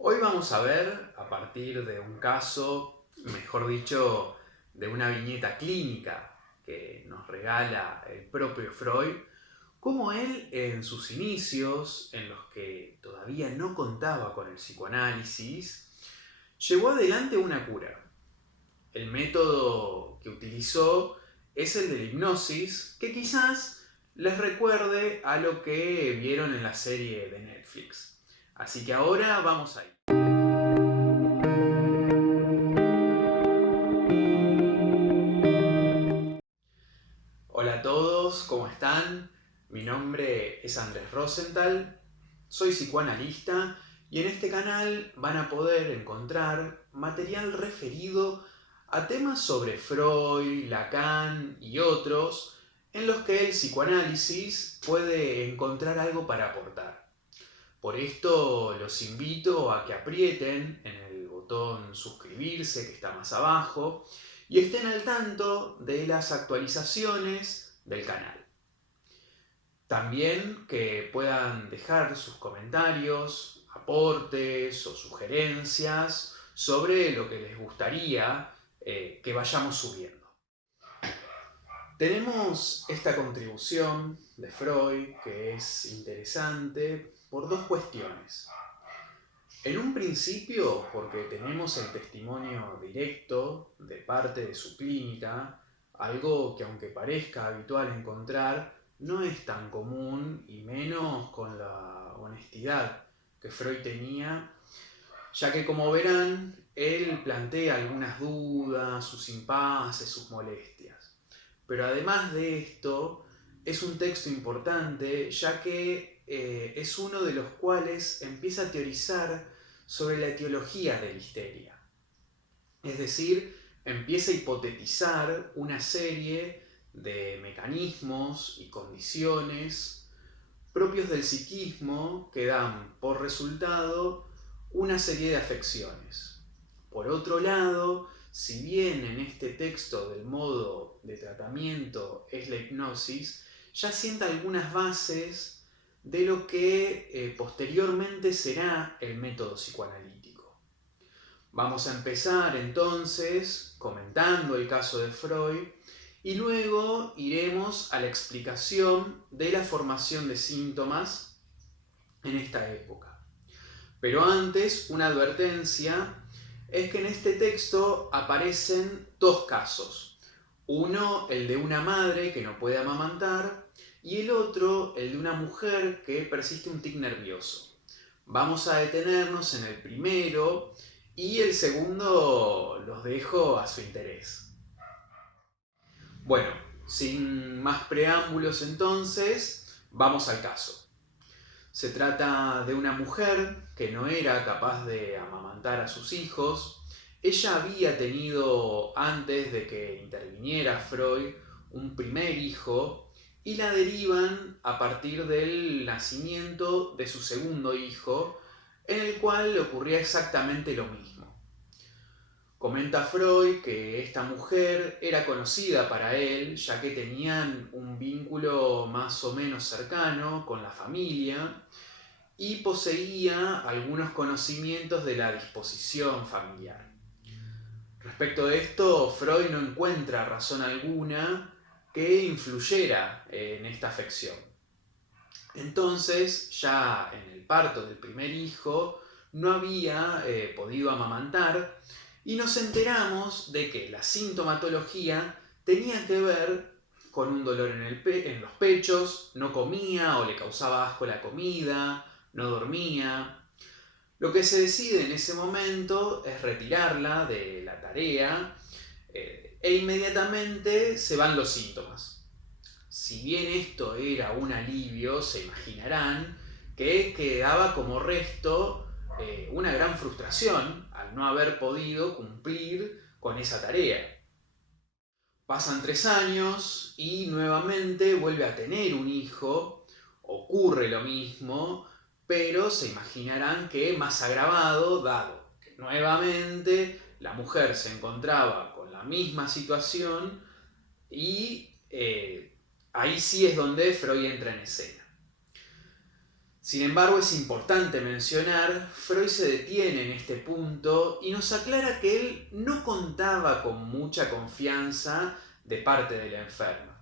Hoy vamos a ver, a partir de un caso, mejor dicho, de una viñeta clínica que nos regala el propio Freud, cómo él en sus inicios, en los que todavía no contaba con el psicoanálisis, llevó adelante una cura. El método que utilizó es el de la hipnosis, que quizás les recuerde a lo que vieron en la serie de Netflix. Así que ahora vamos a ir. Hola a todos, ¿cómo están? Mi nombre es Andrés Rosenthal, soy psicoanalista y en este canal van a poder encontrar material referido a temas sobre Freud, Lacan y otros en los que el psicoanálisis puede encontrar algo para aportar. Por esto los invito a que aprieten en el botón suscribirse que está más abajo y estén al tanto de las actualizaciones del canal. También que puedan dejar sus comentarios, aportes o sugerencias sobre lo que les gustaría que vayamos subiendo. Tenemos esta contribución de Freud que es interesante por dos cuestiones. En un principio, porque tenemos el testimonio directo de parte de su clínica, algo que aunque parezca habitual encontrar, no es tan común y menos con la honestidad que Freud tenía, ya que como verán, él plantea algunas dudas, sus impases, sus molestias. Pero además de esto, es un texto importante, ya que es uno de los cuales empieza a teorizar sobre la etiología de la histeria. Es decir, empieza a hipotetizar una serie de mecanismos y condiciones propios del psiquismo que dan por resultado una serie de afecciones. Por otro lado, si bien en este texto del modo de tratamiento es la hipnosis, ya sienta algunas bases de lo que posteriormente será el método psicoanalítico. Vamos a empezar entonces comentando el caso de Freud y luego iremos a la explicación de la formación de síntomas en esta época. Pero antes, una advertencia es que en este texto aparecen dos casos. Uno, el de una madre que no puede amamantar, y el otro, el de una mujer que persiste un tic nervioso. Vamos a detenernos en el primero y el segundo los dejo a su interés. Bueno, sin más preámbulos entonces, vamos al caso. Se trata de una mujer que no era capaz de amamantar a sus hijos. Ella había tenido, antes de que interviniera Freud, un primer hijo y la derivan a partir del nacimiento de su segundo hijo, en el cual le ocurría exactamente lo mismo. Comenta Freud que esta mujer era conocida para él, ya que tenían un vínculo más o menos cercano con la familia y poseía algunos conocimientos de la disposición familiar. Respecto de esto, Freud no encuentra razón alguna que influyera en esta afección. Entonces, ya en el parto del primer hijo, no había podido amamantar y nos enteramos de que la sintomatología tenía que ver con un dolor en los pechos, no comía o le causaba asco la comida, no dormía. Lo que se decide en ese momento es retirarla de la tarea e inmediatamente se van los síntomas. Si bien esto era un alivio, se imaginarán que quedaba como resto una gran frustración al no haber podido cumplir con esa tarea. Pasan 3 años y nuevamente vuelve a tener un hijo, ocurre lo mismo, pero se imaginarán que más agravado, dado que nuevamente la mujer se encontraba con la misma situación y ahí sí es donde Freud entra en escena. Sin embargo, es importante mencionar, Freud se detiene en este punto y nos aclara que él no contaba con mucha confianza de parte de la enferma.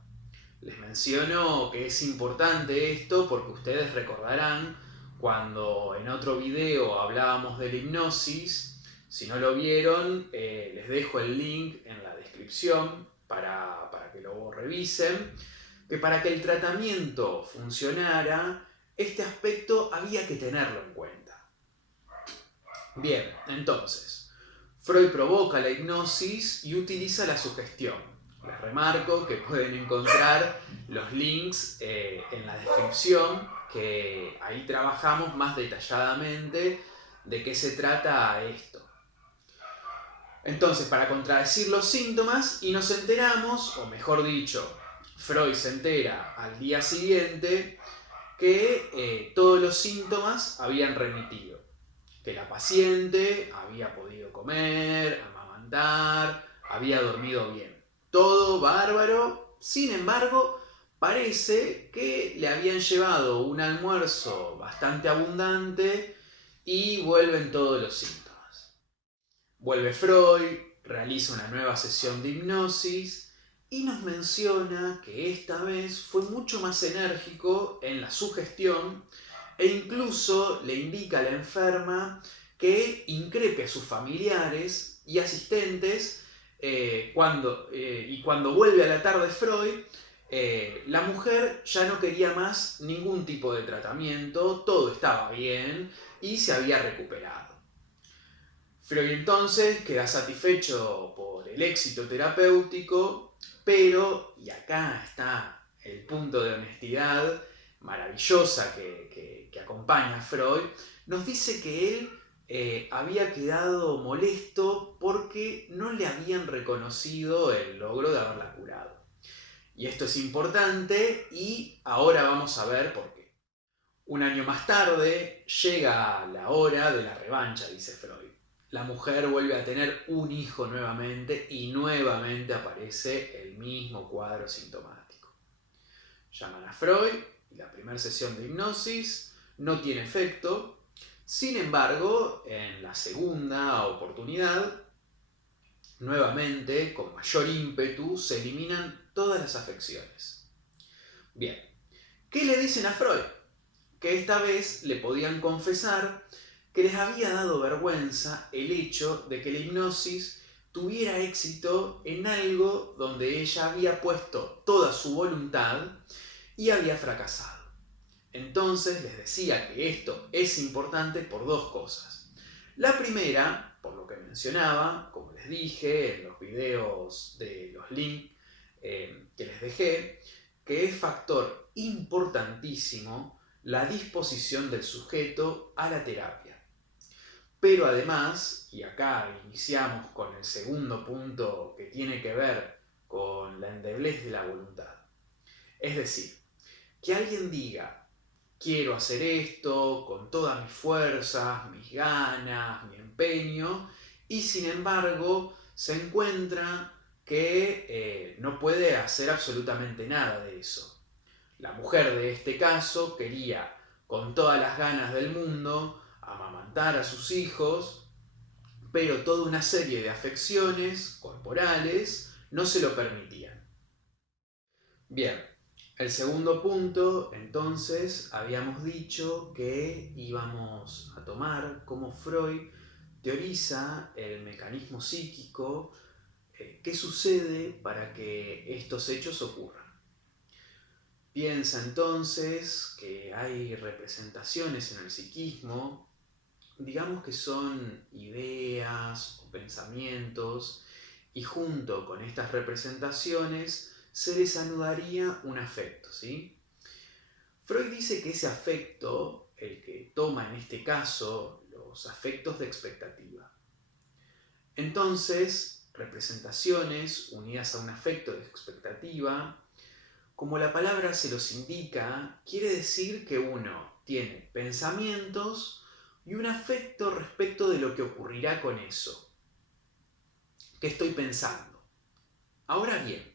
Les menciono que es importante esto porque ustedes recordarán cuando en otro video hablábamos de la hipnosis. Si no lo vieron, les dejo el link en la descripción para que lo revisen. Que para que el tratamiento funcionara, este aspecto había que tenerlo en cuenta. Bien, entonces, Freud provoca la hipnosis y utiliza la sugestión. Les remarco que pueden encontrar los links en la descripción, que ahí trabajamos más detalladamente de qué se trata esto. Entonces, para contradecir los síntomas, y nos enteramos, o mejor dicho, Freud se entera al día siguiente que todos los síntomas habían remitido. Que la paciente había podido comer, amamantar, había dormido bien. Todo bárbaro. Sin embargo, parece que le habían llevado un almuerzo bastante abundante y vuelven todos los síntomas. Vuelve Freud, realiza una nueva sesión de hipnosis y nos menciona que esta vez fue mucho más enérgico en la sugestión e incluso le indica a la enferma que increpe a sus familiares y asistentes y cuando vuelve a la tarde Freud, la mujer ya no quería más ningún tipo de tratamiento, todo estaba bien y se había recuperado. Freud entonces queda satisfecho por el éxito terapéutico, pero, y acá está el punto de honestidad maravillosa que acompaña a Freud, nos dice que él había quedado molesto porque no le habían reconocido el logro de haberla curado. Y esto es importante y ahora vamos a ver por qué. Un año más tarde llega la hora de la revancha, dice Freud. La mujer vuelve a tener un hijo nuevamente y nuevamente aparece el mismo cuadro sintomático. Llaman a Freud y la primera sesión de hipnosis no tiene efecto. Sin embargo, en la segunda oportunidad, nuevamente, con mayor ímpetu, se eliminan todas las afecciones. Bien, ¿qué le dicen a Freud? Que esta vez le podían confesar que les había dado vergüenza el hecho de que la hipnosis tuviera éxito en algo donde ella había puesto toda su voluntad y había fracasado. Entonces les decía que esto es importante por dos cosas. La primera, por lo que mencionaba, como les dije en los videos de los links que les dejé, que es factor importantísimo la disposición del sujeto a la terapia. Pero además, y acá iniciamos con el segundo punto que tiene que ver con la endeblez de la voluntad. Es decir, que alguien diga, quiero hacer esto con todas mis fuerzas, mis ganas, mi empeño, y sin embargo se encuentra que no puede hacer absolutamente nada de eso. La mujer de este caso quería, con todas las ganas del mundo, amamantar a sus hijos, pero toda una serie de afecciones corporales no se lo permitían. Bien, el segundo punto, entonces, habíamos dicho que íbamos a tomar cómo Freud teoriza el mecanismo psíquico que sucede para que estos hechos ocurran. Piensa entonces que hay representaciones en el psiquismo, digamos que son ideas o pensamientos, y junto con estas representaciones se les anudaría un afecto, ¿sí? Freud dice que ese afecto, el que toma en este caso los afectos de expectativa. Entonces, representaciones unidas a un afecto de expectativa, como la palabra se los indica, quiere decir que uno tiene pensamientos y un afecto respecto de lo que ocurrirá con eso. ¿Qué estoy pensando? Ahora bien,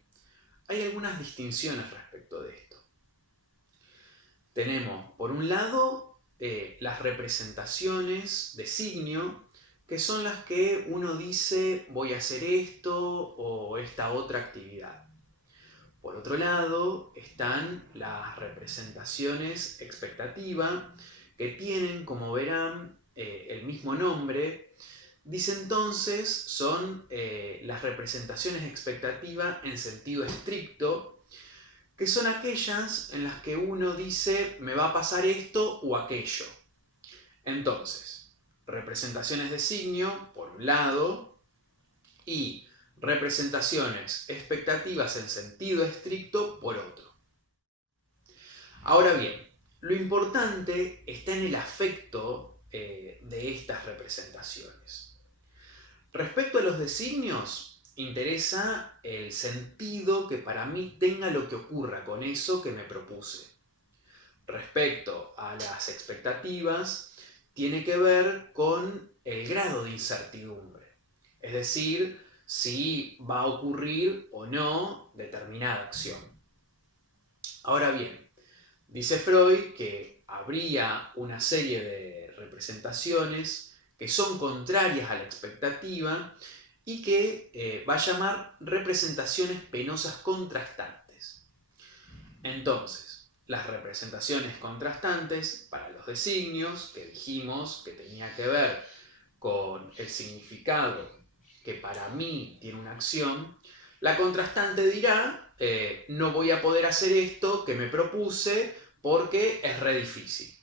hay algunas distinciones respecto de esto. Tenemos, por un lado, las representaciones de signo, que son las que uno dice voy a hacer esto o esta otra actividad. Por otro lado, están las representaciones expectativa, que tienen, como verán, el mismo nombre. Dice entonces, son las representaciones expectativa en sentido estricto, que son aquellas en las que uno dice me va a pasar esto o aquello. Entonces, representaciones de signo, por un lado, y representaciones expectativas en sentido estricto, por otro. Ahora bien, lo importante está en el afecto de estas representaciones. Respecto a los designios, interesa el sentido que para mí tenga lo que ocurra con eso que me propuse. Respecto a las expectativas, tiene que ver con el grado de incertidumbre. Es decir, si va a ocurrir o no determinada acción. Ahora bien, dice Freud que habría una serie de representaciones que son contrarias a la expectativa y que va a llamar representaciones penosas contrastantes. Entonces, las representaciones contrastantes para los designios, que dijimos que tenía que ver con el significado que para mí tiene una acción, la contrastante dirá, no voy a poder hacer esto que me propuse porque es re difícil.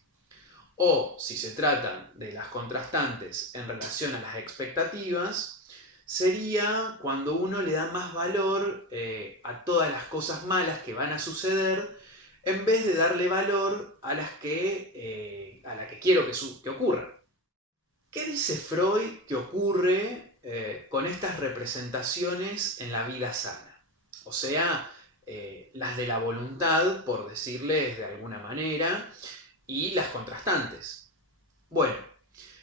O, si se tratan de las contrastantes en relación a las expectativas, sería cuando uno le da más valor a todas las cosas malas que van a suceder, en vez de darle valor a las que quiero que ocurran. ¿Qué dice Freud que ocurre con estas representaciones en la vida sana? O sea, las de la voluntad, por decirles de alguna manera, y las contrastantes. Bueno,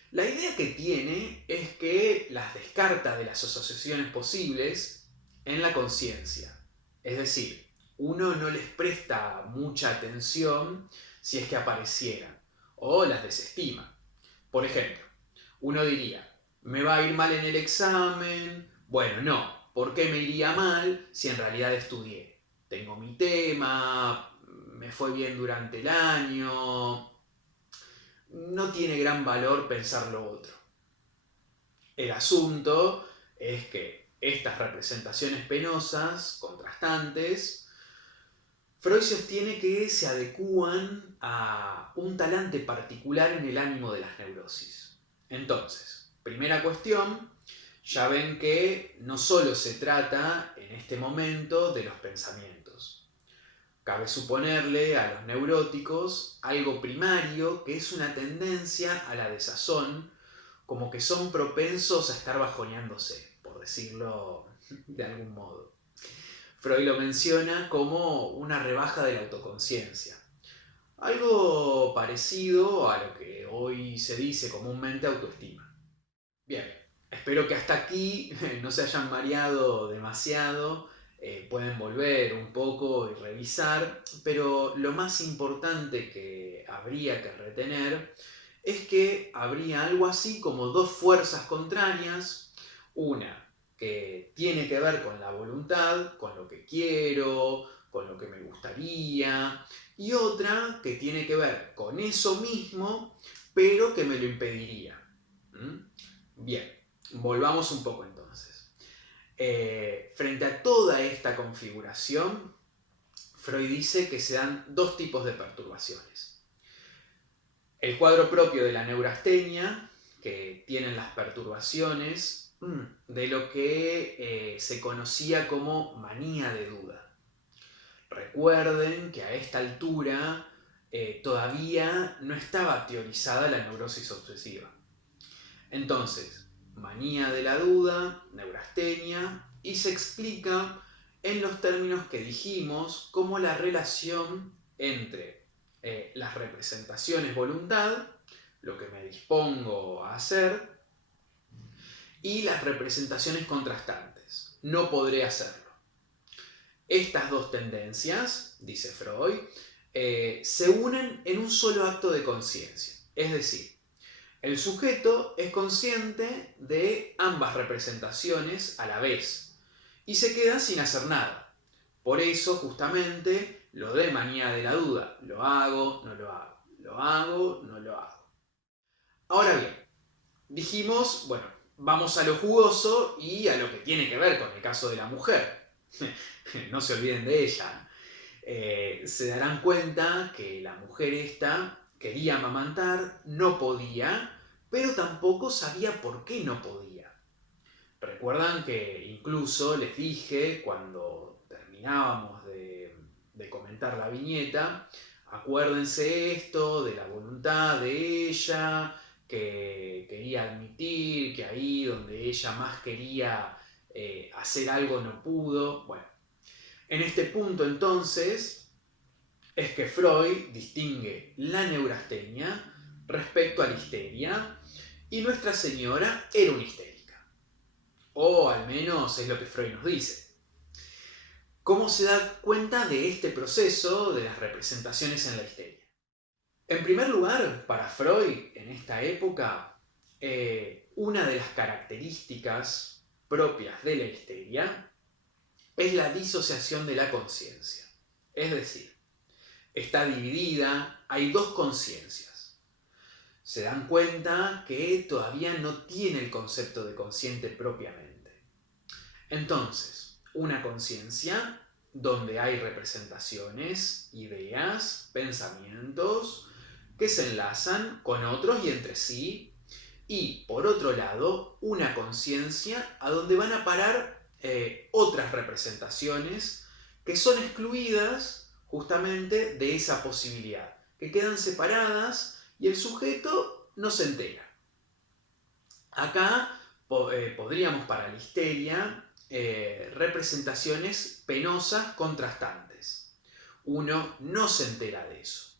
la idea que tiene es que las descarta de las asociaciones posibles en la conciencia. Es decir, uno no les presta mucha atención si es que aparecieran, o las desestima. Por ejemplo, uno diría, me va a ir mal en el examen. Bueno, no, ¿por qué me iría mal si en realidad estudié? Tengo mi tema, me fue bien durante el año. No tiene gran valor pensar lo otro. El asunto es que estas representaciones penosas, contrastantes, Freud sostiene que se adecúan a un talante particular en el ánimo de las neurosis. Entonces, primera cuestión, ya ven que no solo se trata en este momento de los pensamientos. Cabe suponerle a los neuróticos algo primario que es una tendencia a la desazón, como que son propensos a estar bajoneándose, por decirlo de algún modo. Freud lo menciona como una rebaja de la autoconciencia. Algo parecido a lo que hoy se dice comúnmente autoestima. Bien, espero que hasta aquí no se hayan mareado demasiado, pueden volver un poco y revisar, pero lo más importante que habría que retener es que habría algo así como dos fuerzas contrarias, una que tiene que ver con la voluntad, con lo que quiero, con lo que me gustaría, y otra que tiene que ver con eso mismo, pero que me lo impediría. Bien, volvamos un poco entonces. Frente a toda esta configuración, Freud dice que se dan dos tipos de perturbaciones. El cuadro propio de la neurastenia, que tienen las perturbaciones de lo que se conocía como manía de duda. Recuerden que a esta altura todavía no estaba teorizada la neurosis obsesiva. Entonces, manía de la duda, neurastenia, y se explica en los términos que dijimos como la relación entre las representaciones voluntad, lo que me dispongo a hacer, y las representaciones contrastantes. No podré hacerlo. Estas dos tendencias, dice Freud, se unen en un solo acto de conciencia. Es decir, el sujeto es consciente de ambas representaciones a la vez y se queda sin hacer nada. Por eso, justamente, lo de manía de la duda. Lo hago, no lo hago. Lo hago, no lo hago. Ahora bien, dijimos, bueno, vamos a lo jugoso y a lo que tiene que ver con el caso de la mujer. No se olviden de ella. Se darán cuenta que la mujer esta quería amamantar, no podía, pero tampoco sabía por qué no podía. Recuerdan que incluso les dije cuando terminábamos de comentar la viñeta, acuérdense esto de la voluntad de ella, que quería admitir que ahí donde ella más quería hacer algo no pudo. Bueno, en este punto entonces es que Freud distingue la neurastenia respecto a la histeria y Nuestra Señora era una histérica. O al menos es lo que Freud nos dice. ¿Cómo se da cuenta de este proceso de las representaciones en la histeria? En primer lugar, para Freud, en esta época, una de las características propias de la histeria es la disociación de la conciencia. Es decir, está dividida, hay dos conciencias. Se dan cuenta que todavía no tiene el concepto de consciente propiamente. Entonces, una conciencia donde hay representaciones, ideas, pensamientos que se enlazan con otros y entre sí. Y, por otro lado, una conciencia a donde van a parar otras representaciones que son excluidas justamente de esa posibilidad, que quedan separadas y el sujeto no se entera. Acá podríamos para la histeria representaciones penosas contrastantes. Uno no se entera de eso.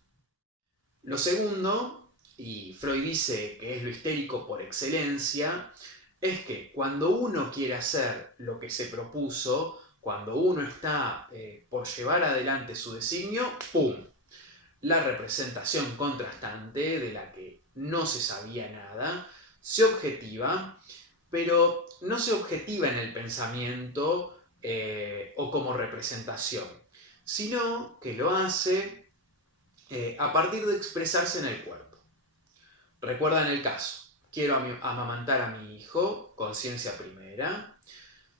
Lo segundo, y Freud dice que es lo histérico por excelencia, es que cuando uno quiere hacer lo que se propuso, cuando uno está por llevar adelante su designio, ¡pum! La representación contrastante de la que no se sabía nada se objetiva, pero no se objetiva en el pensamiento o como representación, sino que lo hace a partir de expresarse en el cuerpo. Recuerdan el caso. Quiero amamantar a mi hijo, conciencia primera.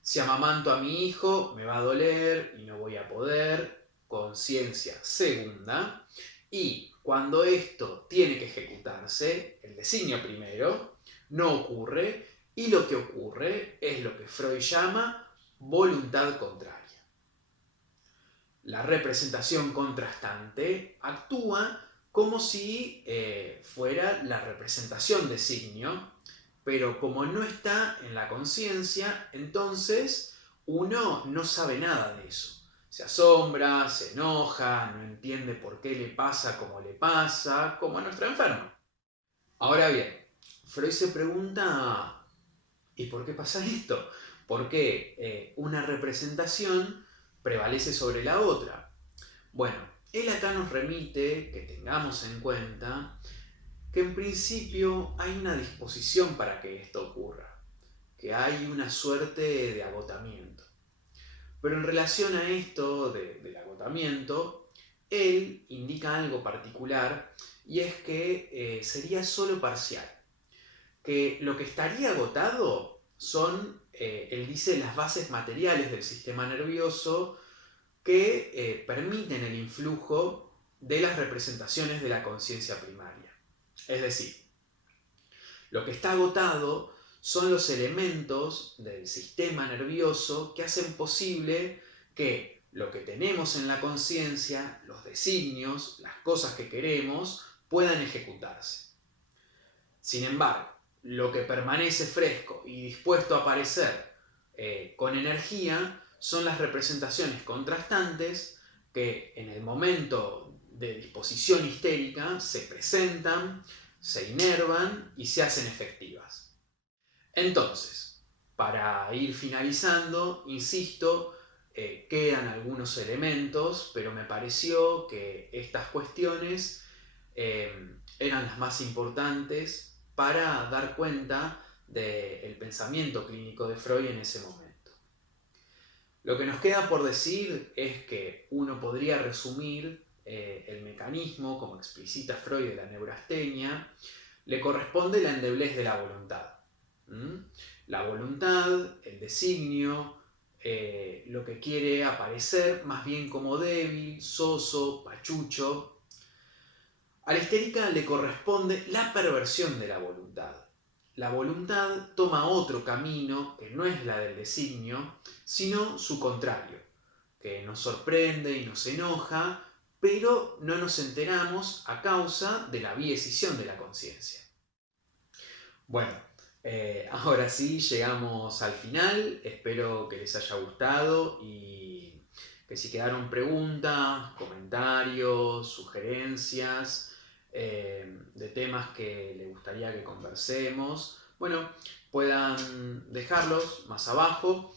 Si amamanto a mi hijo, me va a doler y no voy a poder, conciencia segunda. Y cuando esto tiene que ejecutarse, el designio primero, no ocurre, y lo que ocurre es lo que Freud llama voluntad contraria. La representación contrastante actúa como si fuera la representación designio, pero como no está en la conciencia, entonces uno no sabe nada de eso. Se asombra, se enoja, no entiende por qué le pasa como le pasa, como a nuestro enfermo. Ahora bien, Freud se pregunta, ¿y por qué pasa esto? ¿Por qué una representación prevalece sobre la otra? Bueno, él acá nos remite que tengamos en cuenta que en principio hay una disposición para que esto ocurra, que hay una suerte de agotamiento. Pero en relación a esto del agotamiento, él indica algo particular y es que sería solo parcial, que lo que estaría agotado son, él dice, las bases materiales del sistema nervioso que permiten el influjo de las representaciones de la conciencia primaria. Es decir, lo que está agotado son los elementos del sistema nervioso que hacen posible que lo que tenemos en la conciencia, los designios, las cosas que queremos, puedan ejecutarse. Sin embargo, lo que permanece fresco y dispuesto a aparecer con energía son las representaciones contrastantes que en el momento de disposición histérica se presentan, se inervan y se hacen efectivas. Entonces, para ir finalizando, insisto, quedan algunos elementos, pero me pareció que estas cuestiones eran las más importantes para dar cuenta del pensamiento clínico de Freud en ese momento. Lo que nos queda por decir es que uno podría resumir el mecanismo, como explicita Freud, de la neurastenia. Le corresponde la endeblez de la voluntad. La voluntad, el designio, lo que quiere aparecer más bien como débil, soso, pachucho. A la histérica le corresponde la perversión de la voluntad. La voluntad toma otro camino que no es la del designio, sino su contrario, que nos sorprende y nos enoja, pero no nos enteramos a causa de la biescisión de la conciencia. Bueno, ahora sí llegamos al final, espero que les haya gustado y que si quedaron preguntas, comentarios, sugerencias de temas que les gustaría que conversemos, bueno, puedan dejarlos más abajo.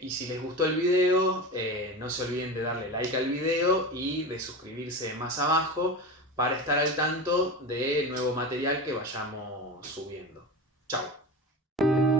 Y si les gustó el video, no se olviden de darle like al video y de suscribirse más abajo para estar al tanto de nuevo material que vayamos subiendo. Chao.